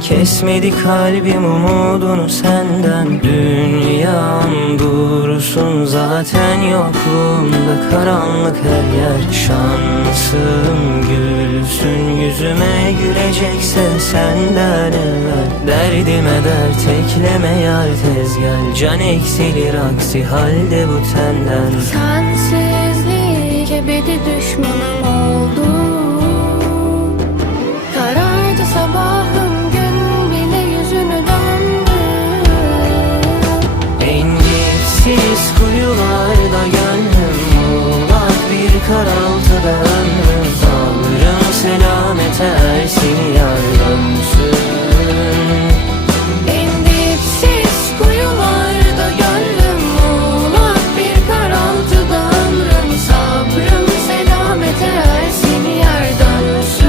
Kesmedi kalbim umudunu senden. Dünyam dursun zaten yokluğunda Karanlık her yer. Şansım gülsün Yüzüme gülecekse senden evvel. Derdime dert ekleme yar tez gel Can eksilir aksi halde bu tenden Muğlak bir karaltıda ömrüm Alırım selamete er seni